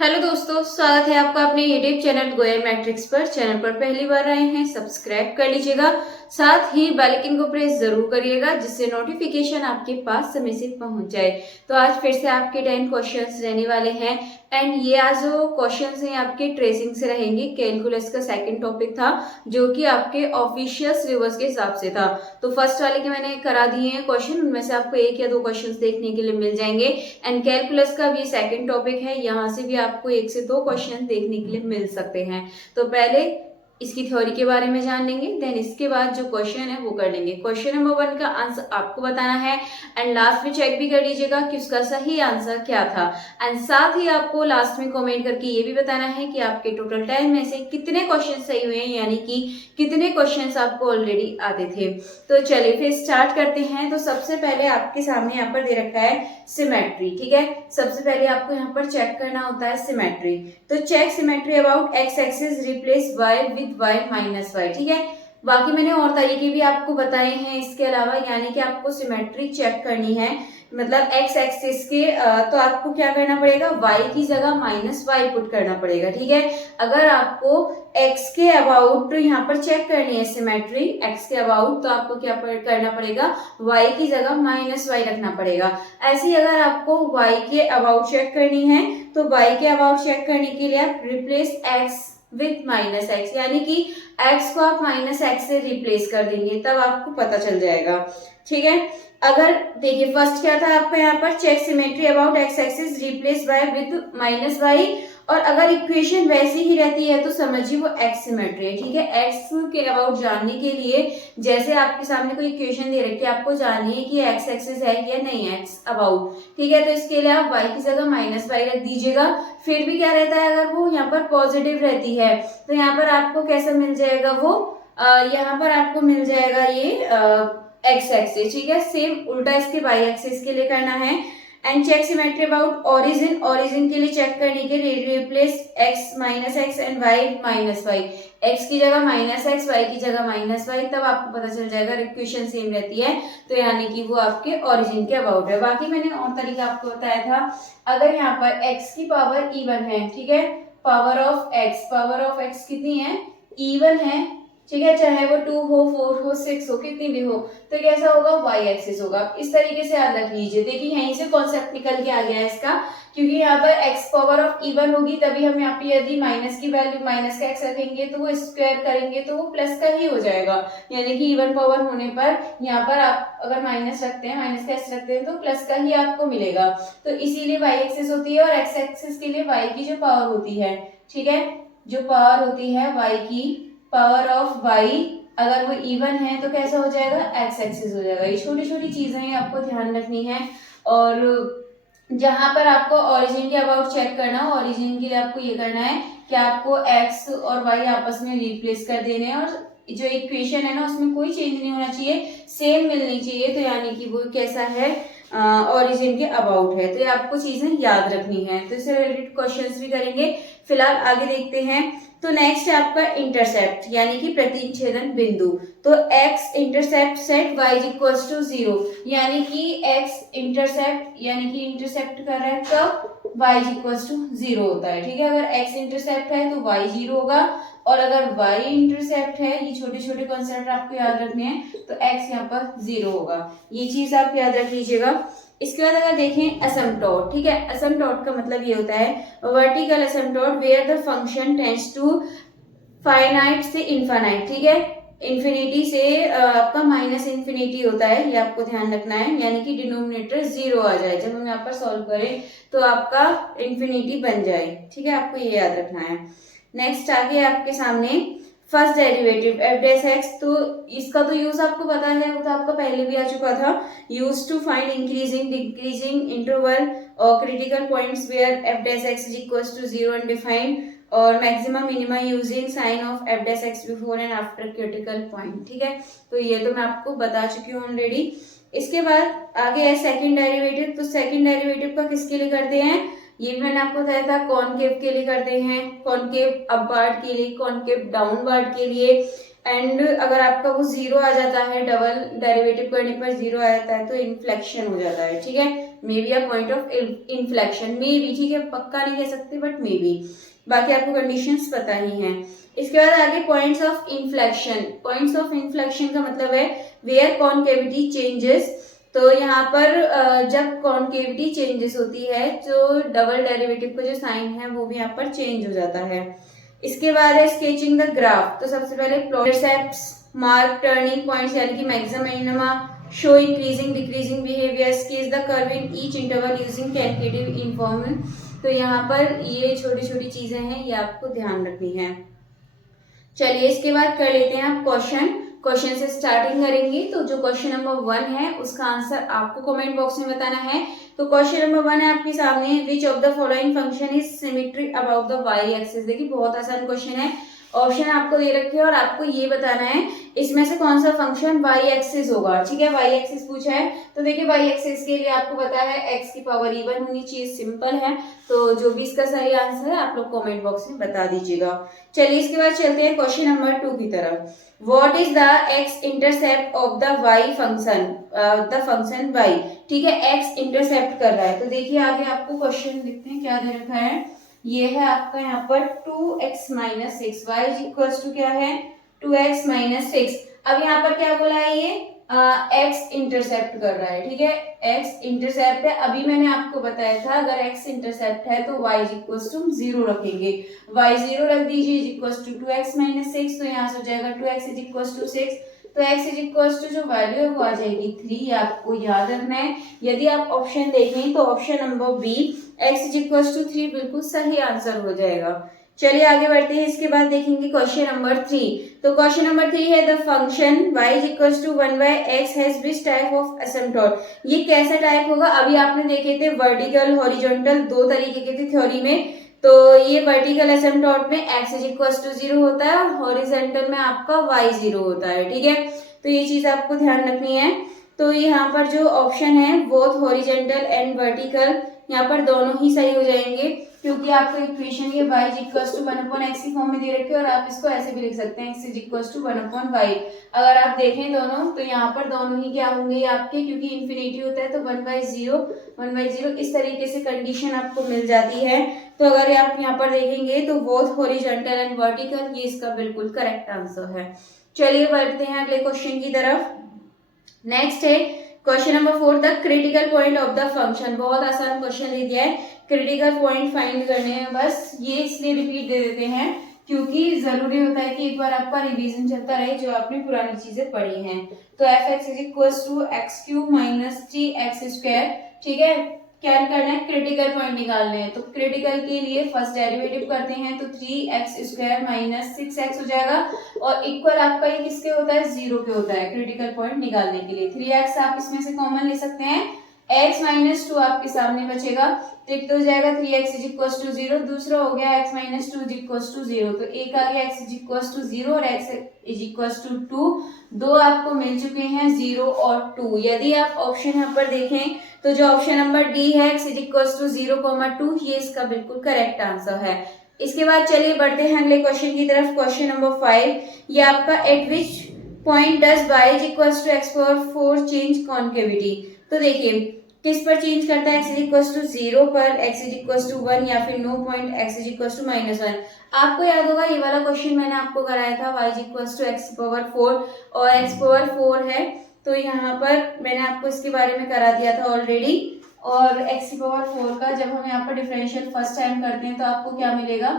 Hello दोस्तों, स्वागत है आपका अपने यूट्यूब चैनल गोयल मैट्रिक्स पर। चैनल पर पहली बार आए हैं, सब्सक्राइब कर लीजिएगा, साथ ही बेल आइकन को प्रेस जरूर करिएगा जिससे नोटिफिकेशन आपके पास समय से पहुंच जाए। तो आज फिर से आपके 10 क्वेश्चंस रहने वाले हैं एंड ये आज जो क्वेश्चंस हैं आपके ट्रेसिंग से रहेंगे। कैलकुलस का सेकंड टॉपिक था जो कि आपके ऑफिशियल सिलेबस के हिसाब से था। तो फर्स्ट वाले के मैंने करा दिए हैं क्वेश्चन, उनमें से आपको एक या दो क्वेश्चंस देखने के लिए मिल जाएंगे। एंड कैलकुलस का भी सेकंड टॉपिक है, यहाँ से भी आपको एक से दो क्वेश्चन देखने के लिए मिल सकते हैं। तो पहले इसकी थ्योरी के बारे में जान लेंगे, देन इसके बाद जो क्वेश्चन है वो कर लेंगे। क्वेश्चन नंबर 1 का आंसर आपको बताना है एंड लास्ट में चेक भी कर लीजिएगा कि उसका सही आंसर क्या था। एंड साथ ही आपको लास्ट में कमेंट करके ये भी बताना है कि आपके टोटल 10 में से कितने क्वेश्चन सही हुए हैं, यानी कि कितने क्वेश्चन आपको ऑलरेडी आते थे। तो चलिए फिर स्टार्ट करते हैं। तो सबसे पहले आपके सामने यहाँ पर दे रखा है सिमेट्री, ठीक है। सबसे पहले आपको यहाँ पर चेक करना होता है सिमेट्री। तो check symmetry about x axis replace y with y minus y, ठीक है। बाकी मैंने और तरीके भी आपको बताए हैं इसके अलावा, यानी कि आपको सिमेट्री चेक करनी है मतलब एक्स एक्सिस के तो आपको क्या करना पड़ेगा, y की जगह माइनस वाई पुट करना पड़ेगा, ठीक है। अगर आपको x के अबाउट यहाँ पर चेक करनी है सिमेट्री x के अबाउट, तो आपको क्या करना पड़ेगा, y की जगह माइनस वाई रखना पड़ेगा। ऐसे ही अगर आपको y के अबाउट चेक करनी है तो y के अबाउट चेक करने के लिए आप replace x with minus x, यानी कि x को आप माइनस एक्स से रिप्लेस कर देंगे, तब आपको पता चल जाएगा, ठीक है। अगर देखिए फर्स्ट क्या था आपका यहाँ पर, check symmetry about x axis replace y with minus y, और अगर इक्वेशन वैसी ही रहती है तो समझिए वो एक्स सिमेट्री है, ठीक है। एक्स के अबाउट जानने के लिए जैसे आपके सामने कोई इक्वेशन दे रखी है, आपको जाननी है कि एक्स एक्सिस है या नहीं है एक्स अबाउट, ठीक है। तो इसके लिए आप वाई की जगह माइनस वाई रख दीजिएगा। फिर भी क्या रहता है, अगर वो यहाँ पर पॉजिटिव रहती है तो यहाँ पर आपको कैसा मिल जाएगा, वो यहाँ पर आपको मिल जाएगा ये एक्स एक्सिस, ठीक है। सेम उल्टा इसके वाई एक्सिस के लिए करना है। And check symmetry about origin, origin के लिए चेक करने के लिए replace x minus x and y minus y, x की जगह माइनस एक्स, वाई की जगह माइनस वाई, तब आपको पता चल जाएगा इक्वेशन सेम रहती है, तो यानी कि वो आपके ओरिजिन के अबाउट है। बाकी मैंने और तरीका आपको बताया था, अगर यहाँ पर एक्स की पावर इवन है, ठीक है, पावर ऑफ एक्स कितनी है, इवन है, ठीक है, चाहे वो 2 हो, 4 हो, 6 हो, कितनी भी हो, तो कैसा होगा, वाई एक्सिस होगा। इस तरीके से याद रख लीजिए। देखिए यहीं से कॉन्सेप्ट निकल के आ गया है इसका, क्योंकि यहाँ पर x पावर ऑफ इवन होगी तभी हम यहाँ पे यदि माइनस की वैल्यू माइनस का x रखेंगे तो वो स्क्वायर करेंगे तो वो प्लस का ही हो जाएगा, यानी कि इवन पावर होने पर यहाँ पर आप अगर माइनस रखते हैं, माइनस का x रखते हैं तो प्लस का ही आपको मिलेगा। तो इसीलिए वाई एक्सिस होती है, और एक्स एक्सिस के लिए वाई की जो पावर होती है, ठीक है, जो पावर होती है वाई की, पावर ऑफ वाई अगर वो इवन है तो कैसा हो जाएगा, एक्स एक्सिस हो जाएगा। ये छोटी छोटी चीजें आपको ध्यान रखनी है। और जहां पर आपको ओरिजिन के अबाउट चेक करना हो, ओरिजिन के लिए आपको ये करना है कि आपको एक्स और वाई आपस में रिप्लेस कर देने हैं, और जो इक्वेशन है ना उसमें कोई चेंज नहीं होना चाहिए, सेम मिलनी चाहिए, तो यानी कि वो कैसा है, ओरिजिन के अबाउट है। तो ये आपको चीजें याद रखनी है। तो इससे रिलेटेड क्वेश्चंस भी करेंगे। फिलहाल आगे देखते हैं। तो नेक्स्ट है आपका इंटरसेप्ट, यानी कि प्रतिच्छेदन बिंदु। तो x intercept set y equals to 0, यानी कि x इंटरसेप्ट, यानी कि इंटरसेप्ट कर रहा है कब, y इक्वल्स टू 0 होता है, ठीक है। अगर x इंटरसेप्ट है तो y 0 होगा, और अगर y इंटरसेप्ट है, ये छोटे छोटे कॉन्सेप्ट आपको याद रखने हैं, तो x यहाँ पर 0 होगा। ये चीज आप याद रख लीजिएगा। इसके बाद अगर देखें असमटोट, ठीक है, असमटोट का मतलब ये होता है vertical asymptote where the function tends to finite से इनफाइनाइट, ठीक है, इन्फिनिटी से आपका माइनस इन्फिनिटी होता है, ये आपको ध्यान रखना है, यानी कि डिनोमिनेटर 0 आ जाए जब हम यहाँ पर सॉल्व करें तो आपका इन्फिनिटी बन जाए, ठीक है, आपको ये याद रखना है। नेक्स्ट आगे आपके सामने first derivative F dash x, तो इसका तो यूज आपको पता है, वो तो आपका पहले भी आ चुका था, use to find increasing decreasing interval और critical points where F dash X is equals to 0 and defined, और maximum minima using sign of F dash X before and after critical point, ठीक है। तो ये तो मैं आपको बता चुकी हूँ ऑलरेडी। इसके बाद आगे है सेकंड डेरिवेटिव। तो सेकंड डेरिवेटिव का किसके लिए करते हैं, ये भी मैंने आपको बताया था, कॉनकेव के लिए करते हैं, कॉनकेव अपवार्ड के लिए, कॉनकेव डाउनवर्ड के लिए। एंड अगर आपका वो 0 आ जाता है, डबल डेरिवेटिव करने पर 0 आ जाता है तो इन्फ्लेक्शन हो जाता है, ठीक है, may be a point of inflection, may be, ठीक है, पक्का नहीं कह सकते बट मे बी, बाकी आपको कंडीशंस पता ही हैं। इसके बाद आगे points of inflection. Points of inflection का मतलब है वेयर कॉन्केविटी चेंजेस। तो यहाँ पर जब कॉन्केविटी चेंजेस होती है तो डबल डेरिवेटिव का जो साइन है वो भी यहाँ पर चेंज हो जाता है। इसके बाद है स्केचिंग द ग्राफ। तो सबसे पहले plot intercepts, mark turning points यानी कि maximum minima, show increasing decreasing behaviour, sketch the curve in each interval using calculative informal. तो यहाँ पर ये छोटी छोटी चीजें हैं, ये आपको ध्यान रखनी है। चलिए इसके बाद कर लेते हैं आप क्वेश्चन से स्टार्टिंग करेंगे। तो जो क्वेश्चन नंबर 1 है उसका आंसर आपको कमेंट बॉक्स में बताना है। तो क्वेश्चन नंबर 1 है आपके सामने, which of the following function is symmetric about the y axis. देखिए बहुत आसान क्वेश्चन है, ऑप्शन आपको दे रखे हैं और आपको ये बताना है इसमें से कौन सा फंक्शन वाई एक्सिस होगा, ठीक है। वाई एक्सिस पूछा है तो देखिए वाई एक्सिस के लिए आपको पता है एक्स की पावर इवन होनी चाहिए, सिंपल है। तो जो भी इसका सही आंसर है आप लोग कमेंट बॉक्स में बता दीजिएगा। चलिए इसके बाद चलते हैं क्वेश्चन नंबर 2 की तरफ। What is the x intercept of the y function, the function y, ठीक है, x इंटरसेप्ट कर रहा है। तो देखिए आगे आपको क्वेश्चन लिखते हैं, क्या दे रखा है, ये है आपका यहाँ पर 2x minus six, y equals to क्या है 2x माइनस सिक्स। अब यहाँ पर क्या बोला है, ये x इंटरसेप्ट कर रहा है, ठीक है, x इंटरसेप्ट है। अभी मैंने आपको बताया था अगर x इंटरसेप्ट है तो y इक्वल्स टू 0 रखेंगे, y 0 रख दीजिए equals to 2x minus six. तो यहाँ से हो जाएगा 2x इज इक्वल्स टू 6। तो x इज इक्वल्स टू जो वैल्यू है वो आ जाएगी 3, आपको याद रखना है। यदि आप ऑप्शन देखें तो option number B x is equals to 3 बिल्कुल सही आंसर हो जाएगा। चलिए आगे बढ़ते हैं, इसके बाद देखेंगे क्वेश्चन नंबर 3। तो क्वेश्चन नंबर 3 है the function y is equals to 1/x has which type of asymptote. ये कैसा टाइप होगा, अभी आपने देखे थे वर्टिकल हॉरिजॉन्टल, दो तरीके के थे थ्योरी में। तो ये वर्टिकल असिम्प्टोट में x इज इक्वल्स टू 0 होता है और हॉरिजॉन्टल में आपका y 0 होता है, ठीक है। तो ये चीज आपको ध्यान रखनी है। तो यहाँ पर जो ऑप्शन है बोथ हॉरिजॉन्टल एंड वर्टिकल, यहाँ पर दोनों ही सही हो जाएंगे क्योंकि आपको इक्वेशन ये y is equals to 1/x की फॉर्म में दे रखे हैं और आप इसको ऐसे भी लिख सकते हैं x is equals to 1/y। अगर आप देखें दोनों तो यहाँ पर दोनों ही क्या होंगे आपके, क्योंकि इन्फिनिटी होता है तो 1/0 इस तरीके से कंडीशन आपको मिल जाती है। तो अगर आप यहाँ पर देखेंगे तो बोथ हॉरिजॉन्टल एंड वर्टिकल, ये इसका बिल्कुल करेक्ट आंसर है। चलिए बढ़ते हैं अगले क्वेश्चन की तरफ। नेक्स्ट है question number 4, the critical point of the function. बहुत आसान क्वेश्चन दे दिया है, क्रिटिकल पॉइंट फाइंड करने हैं बस। ये इसलिए रिपीट दे देते हैं क्योंकि जरूरी होता है कि एक बार आपका रिवीजन चलता रहे जो आपने पुरानी चीजें पढ़ी हैं। तो f x is equals to x cube minus 3x square, ठीक है। क्या करना है, क्रिटिकल पॉइंट निकालने हैं। तो क्रिटिकल के लिए फर्स्ट डेरिवेटिव करते हैं तो 3x स्क्वायर माइनस 6x हो जाएगा और इक्वल आपका ये किसके होता है, 0 के होता है क्रिटिकल पॉइंट निकालने के लिए। 3x आप इसमें से कॉमन ले सकते हैं, x माइनस 2 आपके सामने बचेगा तो एक तो हो जाएगा 3x इज इक्वल्स टू 0, दूसरा हो गया x minus 2 is equals to 0। तो एक आ गया x इज इक्वल्स टू 0 और x इज इक्वल्स टू 2, दो आपको मिल चुके हैं 0 और 2। यदि आप ऑप्शन यहाँ पर देखें तो जो ऑप्शन नंबर डी है x इज इक्वल्स टू 0,2, ये इसका बिल्कुल करेक्ट आंसर है। इसके बाद चलिए बढ़ते हैं अगले क्वेश्चन की तरफ। क्वेश्चन नंबर 5, ये आपका at which point does y is equals to x power 4 change concavity. तो देखिए किस पर चेंज करता है, x इज इक्वल्स टू 0 पर, x इज इक्वल्स टू 1 या फिर no point x is equals to -1। आपको याद होगा ये वाला क्वेश्चन मैंने आपको कराया था, y is equals to x power 4 और x पावर 4 है तो यहाँ पर मैंने आपको इसके बारे में करा दिया था ऑलरेडी। और x की पावर 4 का जब हम यहाँ पर डिफरेंशियल फर्स्ट टाइम करते हैं तो आपको क्या मिलेगा,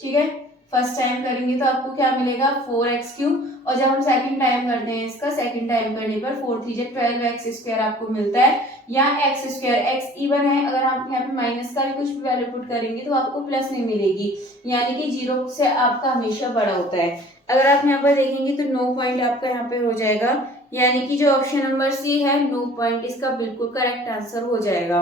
ठीक है, फर्स्ट टाइम करेंगे तो आपको क्या मिलेगा 4x क्यूब, और जब हम सेकंड टाइम करते हैं इसका सेकंड टाइम करने पर 4 3 12x स्क्वायर आपको मिलता है। यहाँ x स्क्वायर x इवन है, अगर आप यहाँ पे माइनस का भी कुछ भी वैल्यू पुट करेंगे तो आपको प्लस में मिलेगी, यानी कि 0 से आपका हमेशा बड़ा होता है। अगर आप यहाँ पर देखेंगे तो नो पॉइंट आपका यहाँ पे हो जाएगा, यानी कि जो ऑप्शन नंबर सी है नो पॉइंट, इसका बिल्कुल करेक्ट आंसर हो जाएगा।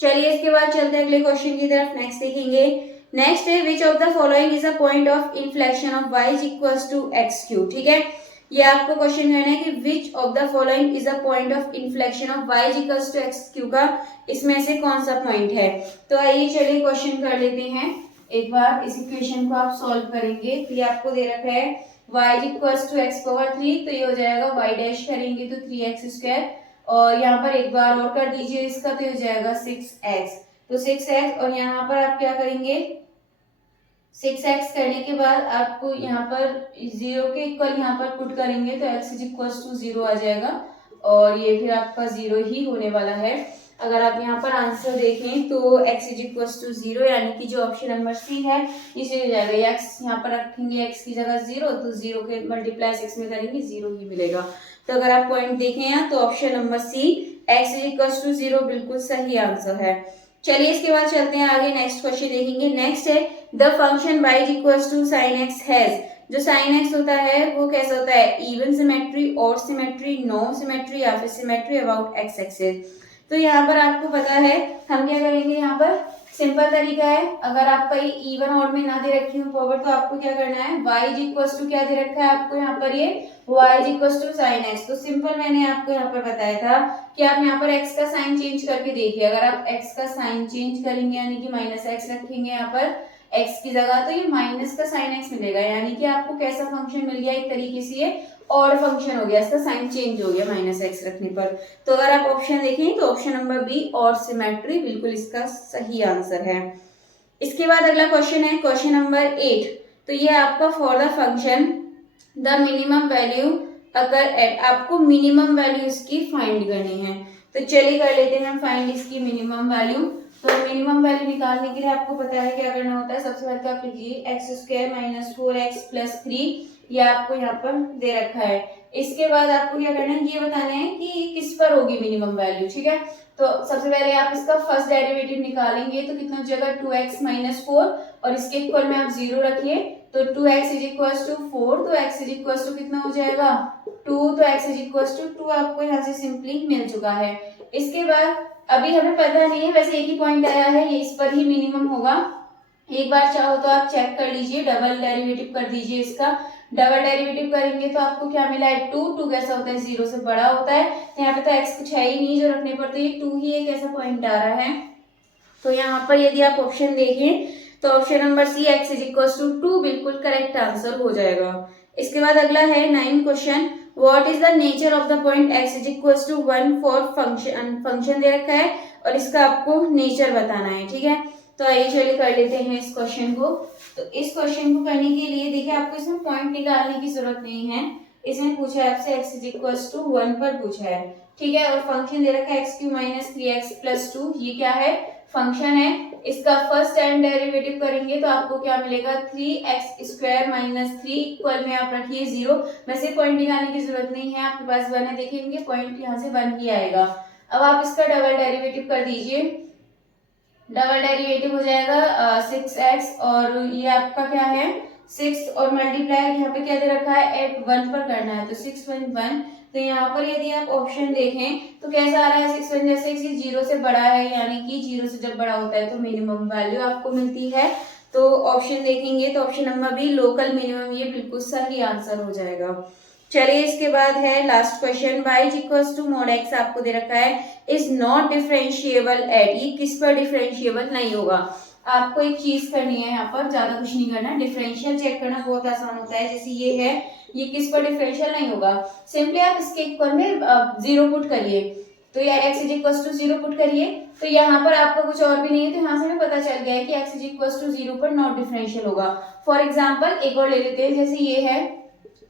चलिए इसके बाद चलते हैं अगले क्वेश्चन की तरफ। नेक्स्ट देखेंगे, नेक्स्ट है which of the following is a point of inflection of y is equals to x cube, ठीक है। ये आपको क्वेश्चन करना है कि which of the following is a point of inflection of y is equals to x cube का इसमें से कौन सा पॉइंट है। तो आइए चलिए क्वेश्चन कर लेते हैं एक बार। इस इक्वेशन को आप सॉल्व करेंगे, ये आपको दे रखा है y is equals to x power 3, तो ये हो जाएगा y डैश करेंगे तो 3x स्क्वायर और यहाँ पर एक बार और कर दीजिए इसका, तो हो जाएगा 6x। तो 6x और यहाँ पर आप क्या करेंगे, 6x करने के बाद आपको यहाँ पर 0 के इक्वल यहाँ पर पुट करेंगे तो x इज इक्वल टू 0 आ जाएगा और ये फिर आपका 0 ही होने वाला है। अगर आप यहाँ पर आंसर देखें तो x इज इक्वल टू 0 यानी कि जो ऑप्शन नंबर सी है इसे हो जाएगा। x यहाँ पर रखेंगे x की जगह 0 तो 0 के मल्टीप्लाई 6 में करेंगे 0 ही मिलेगा। तो अगर आप पॉइंट देखें यहाँ तो option number C x is equal to 0 बिल्कुल सही आंसर है। चलिए इसके बाद चलते हैं आगे, नेक्स्ट क्वेश्चन देखेंगे। नेक्स्ट है the function y is equal to sine x has. जो साइन एक्स होता है वो कैसा होता है, even symmetry, odd symmetry, no symmetry या फिर सिमेट्री अबाउट एक्स एक्सिस। तो यहाँ पर आपको पता है हम क्या करेंगे, यहाँ पर सिंपल तरीका है, अगर आपका ये इवन ऑड में ना दे रखी हो पावर तो आपको क्या करना है, y इज इक्वल टू क्या दे रखा है आपको यहाँ पर, ये y is equal to sine x. तो सिंपल मैंने आपको यहाँ पर बताया था कि आप यहाँ पर x का साइन चेंज करके देखिए। अगर आप x का साइन चेंज करेंगे यानी कि माइनस एक्स रखेंगे यहाँ पर x की जगह तो ये माइनस का साइन x मिलेगा, यानी कि आपको कैसा फंक्शन मिल गया, एक तरीके से ये ऑड फंक्शन हो गया, इसका साइन चेंज हो गया माइनस एक्स रखने पर। तो अगर आप ऑप्शन देखें तो option number B odd symmetry बिल्कुल इसका सही आंसर है। इसके बाद अगला क्वेश्चन है क्वेश्चन नंबर 8। तो ये आपका for the function the minimum value अगर एट, आपको मिनिमम वैल्यू इसकी फाइंड करनी है। तो चलिए कर लेते हैं फाइंड इसकी मिनिमम वैल्यू। तो मिनिमम वैल्यू निकालने के लिए आपको पता है क्या करना होता है, सबसे पहले तो आप लिखिए x square minus 4x plus 3, ये आपको यहाँ पर दे रखा है। इसके बाद आपको क्या करना है, ये बताना है कि किस पर होगी मिनिमम वैल्यू, ठीक है। तो सबसे पहले आप इसका फर्स्ट डेरिवेटिव निकालेंगे तो कितना हो जाएगा 2x माइनस 4 और इसके इक्वल में आप 0 रखिए तो 2x इज इक्वल टू 4, तो x इज इक्वल टू कितना हो जाएगा 2, तो x इज इक्वल टू 2 आपको यहाँ से सिंपली मिल चुका है। इसके बाद अभी हमें पता नहीं है, वैसे एक ही पॉइंट आया है, ये इस पर ही मिनिमम होगा। एक बार चाहो तो आप चेक कर लीजिए, डबल डेरिवेटिव कर दीजिए इसका। डबल डेरिवेटिव करेंगे तो आपको क्या मिला है 2 कैसा होता है 0 से बड़ा होता है, तो यहाँ पे तो x कुछ है ही नहीं जो रखने पर, तो ये 2 ही एक ऐसा पॉइंट आ रहा है। तो यहाँ पर यदि आप ऑप्शन देखें तो option number C x is equal to 2 बिल्कुल करेक्ट आंसर हो जाएगा। इसके बाद अगला है 9 question, what is the nature of the point x is equal to 1 for function दे रखा है और इसका आपको नेचर बताना है, ठीक है। तो आइए चलिए कर लेते हैं इस क्वेश्चन को। तो इस क्वेश्चन को करने के लिए देखिए आपको इसमें पॉइंट निकालने की जरूरत नहीं है, इसमें पूछा है आपसे x इज इक्वल टू 1 पर पूछा है, ठीक है। और फंक्शन दे रखा है x Q minus 3x plus 2, ये क्या है फंक्शन है। इसका फर्स्ट टाइम डेरिवेटिव करेंगे तो आपको क्या मिलेगा 3x स्क्वायर माइनस 3 इक्वल में आप रखिए 0। वैसे पॉइंट निकालने की जरूरत नहीं है, आपके पास 1 है, देखेंगे पॉइंट यहाँ से 1 ही आएगा। अब आप इसका डबल डेरिवेटिव कर दीजिए, डबल डेरिवेटिव हो जाएगा 6x और ये आपका क्या है 6 और मल्टीप्लाई यहाँ पे क्या दे रखा है एट 1 पर करना है तो 6.1। तो यहाँ पर यदि आप ऑप्शन देखें तो कैसा आ रहा है 6 जैसे 0 से बड़ा है, यानी कि 0 से जब बड़ा होता है तो मिनिमम वैल्यू आपको मिलती है। तो ऑप्शन देखेंगे तो option number B local minimum, ये बिल्कुल सही आंसर हो जाएगा। चलिए इसके बाद है last question, y is equal to mod x आपको दे रखा है इज नॉट डिफरेंशिएबल एट, ये किस पर डिफरेंशिएबल नहीं होगा। आपको एक चीज करनी है यहाँ पर, ज्यादा कुछ नहीं करना, डिफरेंशियल चेक करना बहुत आसान होता है। जैसे ये है, ये किस पर डिफरेंशियल नहीं होगा, सिंपली आप इसके इक्वल में 0 पुट करिए, तो ये x is equal to 0 put करिए तो यहाँ पर आपका कुछ और भी नहीं है, तो यहाँ से हमें पता चल गया है कि x इज इक्वल टू 0 पर नॉट डिफरेंशियल होगा। फॉर एग्जाम्पल एक और ले लेते हैं, जैसे ये है,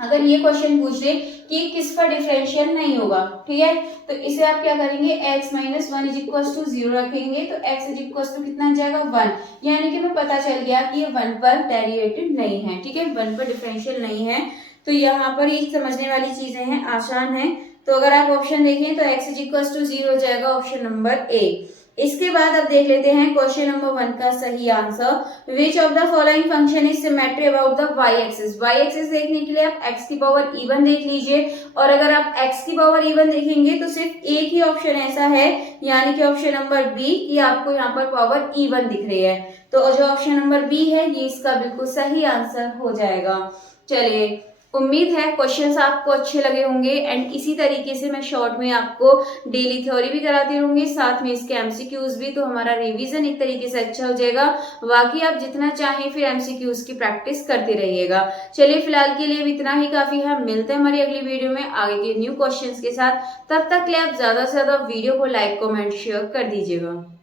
अगर ये क्वेश्चन पूछ रहे कि किस पर डिफरेंशियल नहीं होगा, ठीक है, तो इसे आप क्या करेंगे x minus 1 is equal to 0 रखेंगे तो x इज इक्वल टू कितना जाएगा 1, यानी कि हमें पता चल गया कि ये 1 पर डेरिवेटिव नहीं है, ठीक है, 1 पर डिफरेंशियल नहीं है। तो यहाँ पर ये समझने वाली चीजें हैं, आसान है। तो अगर आप ऑप्शन देखें तो x इज इक्वल टू 0 हो जाएगा ऑप्शन नंबर ए। इसके बाद अब देख लेते हैं क्वेश्चन नंबर 1 का सही answer, which of the following function is symmetry about the y axis. y axis देखने के लिए आप x की पावर इवन देख लीजिए, और अगर आप x की पावर इवन देखेंगे तो सिर्फ एक ही ऑप्शन ऐसा है, यानी कि ऑप्शन नंबर बी, कि आपको यहाँ पर पावर इवन दिख रही है। तो जो ऑप्शन नंबर बी है ये इसका बिल्कुल सही आंसर हो जाएगा। चलिए उम्मीद है क्वेश्चंस आपको अच्छे लगे होंगे एंड इसी तरीके से मैं शॉर्ट में आपको डेली थ्योरी भी कराती रहूंगी, साथ में इसके एमसीक्यूज भी, तो हमारा रिवीजन एक तरीके से अच्छा हो जाएगा। बाकी आप जितना चाहें फिर एमसीक्यूज की प्रैक्टिस करते रहिएगा। चलिए फिलहाल के लिए इतना ही काफी है, मिलते हैं हमारी अगली वीडियो में आगे के न्यू क्वेश्चन के साथ। तब तक के लिए आप ज्यादा से ज्यादा वीडियो को लाइक कमेंट शेयर कर दीजिएगा।